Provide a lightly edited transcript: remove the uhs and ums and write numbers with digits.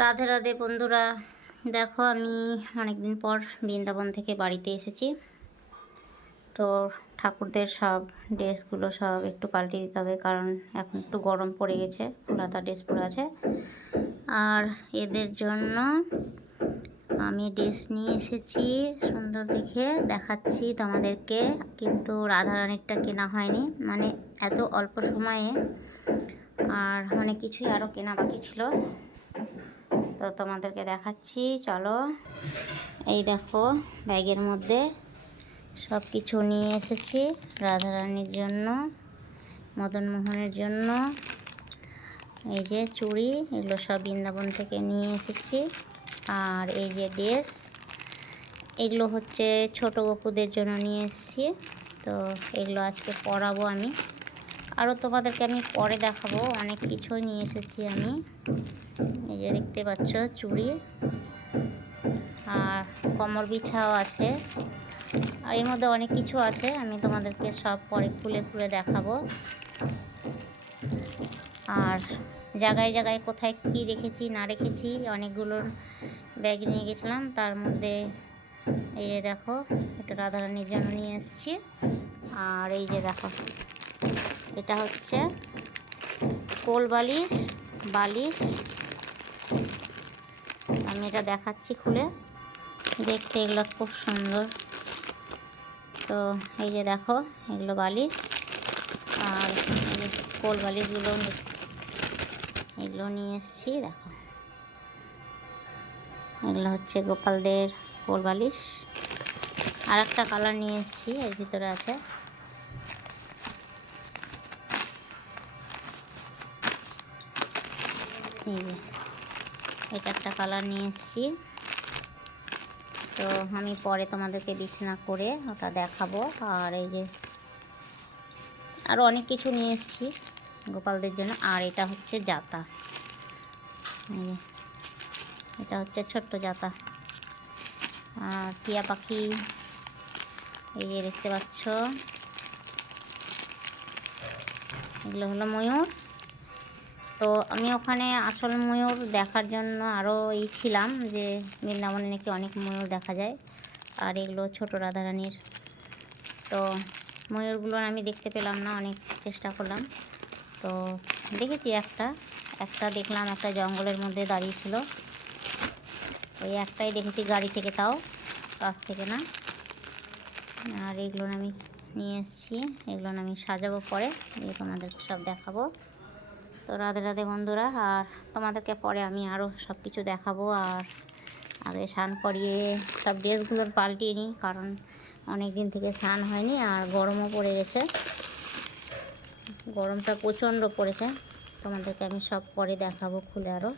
রাধে রাধে বন্ধুরা, দেখো আমি অনেক দিন পর বৃন্দাবন থেকে বাড়িতে এসেছি। তো ঠাকুরদের সব ড্রেসগুলো সব একটু পাল্টে দিতে হবে, কারণ এখন একটু গরম পড়ে গেছে, ফুলাতা ড্রেস পরে আছে। আর এদের জন্য আমি ড্রেস নিয়ে এসেছি, সুন্দর দেখে দেখাচ্ছি তোমাদেরকে। কিন্তু রাধারানীরটা কেনা হয়নি, মানে এত অল্প সময়ে, আর অনেক কিছুই আরও কেনা বাকি ছিল। তো তোমাদেরকে দেখাচ্ছি, চলো। এই দেখো, ব্যাগের মধ্যে সব কিছু নিয়ে এসেছি রাধারানীর জন্য, মদন মোহনের জন্য। এই যে চুড়ি, এগুলো সব বৃন্দাবন থেকে নিয়ে এসেছি। আর এই যে ড্রেস, এগুলো হচ্ছে ছোট গপুদের জন্য নিয়ে এসেছি। তো এগুলো আজকে পরাবো আমি, আরও তোমাদেরকে আমি পরে দেখাবো। অনেক কিছুই নিয়ে এসেছি আমি। এই যে দেখতে পাচ্ছ চুড়ি, আর কোমর বিছাও আছে, আর এর মধ্যে অনেক কিছু আছে, আমি তোমাদেরকে সব পরে খুলে খুলে দেখাবো। আর জায়গায় জায়গায় কোথায় কি রেখেছি না রেখেছি, অনেকগুলো ব্যাগ নিয়ে গেছিলাম, তার মধ্যে এই যে দেখো, এটা রাধারানীর জন্য নিয়ে এসেছি। আর এই যে দেখো, এটা হচ্ছে কোল বালিশ, বালিশ। আমি এটা দেখাচ্ছি খুলে, দেখতে এগুলো খুব সুন্দর। তো এই যে দেখো, এগুলো বালিশ। আর এই যে কোল বালিশগুলো, এগুলো নিয়ে এসেছি। দেখো, এগুলো হচ্ছে গোপালদের কোল বালিশ। আর একটা কালার নিয়ে এসেছি, এর ভিতরে আছে। এই যে এটা একটা কালার নিয়ে এসেছি। তো আমি পরে তোমাদেরকে বিছানা করে ওটা দেখাবো। আর এই যে আরও অনেক কিছু নিয়ে এসেছি গোপালদের জন্য। আর এটা হচ্ছে জাতা, এই যে এটা হচ্ছে ছোট্ট জাতা। আর টিয়া পাখি, এই যে দেখতে পাচ্ছ, এগুলো হলো ময়ূর। তো আমি ওখানে আসল ময়ূর দেখার জন্য আরও ছিলাম, যে বৃন্দাবনে নাকি অনেক ময়ূর দেখা যায়। আর এগুলো ছোট রাধারানীর। তো ময়ূরগুলো আমি দেখতে পেলাম না, অনেক চেষ্টা করলাম। তো দেখেছি একটা দেখলাম, একটা জঙ্গলের মধ্যে দাঁড়িয়ে ছিল। ওই একটাই দেখেছি গাড়ি থেকে, তাও কাছ থেকে না। আর এগুলো আমি নিয়ে এসেছি, এগুলো আমি সাজাবো পরে, দিয়ে তোমাদেরকে সব দেখাবো। তো রাধে রাধে বন্ধুরা, আর তোমাদেরকে পরে আমি আরও সব কিছু দেখাবো। আর আগে স্নান করিয়ে সব ড্রেসগুলোর পাল্টিয়ে নিই, কারণ অনেক দিন থেকে স্নান হয়নি, আর গরমও পড়ে গেছে, গরমটা প্রচণ্ড পড়েছে। তোমাদেরকে আমি সব পরে দেখাবো খুলে আরও।